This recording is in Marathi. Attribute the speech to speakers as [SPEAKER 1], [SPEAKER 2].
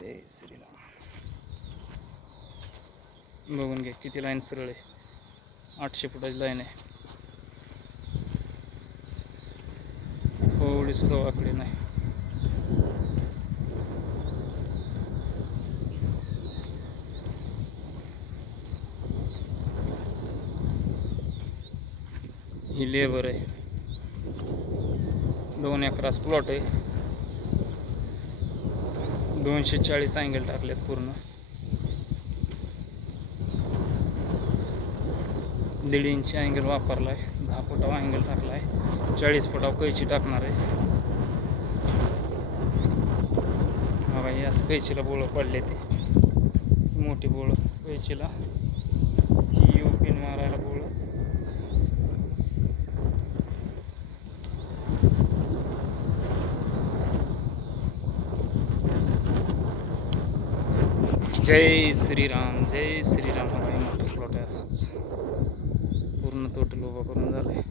[SPEAKER 1] जय श्रीराम. बघून घे किती लाईन सरळ आहे. आठशे फुटाची लाईन आहे. हो, थोडी सुद्धा वाकडे नाही. ही लेबर आहे. दोन एकरास प्लॉट आहे. दोनशे चाळीस अँगल टाकलेत पूर्ण. दीड इंच अँगल वापरला आहे दहा फुटाव अँगल टाकला आहे चाळीस फुटाव कैची टाकणार आहे. बघा असं कैचीला बोळं पडले ते. मोठी बोळं कैचीला ही यू पिन मारायला बोळं जय श्रीराम जय श्रीराम. हा प्लॉट आहे पूर्ण टोटल उभा करून झाले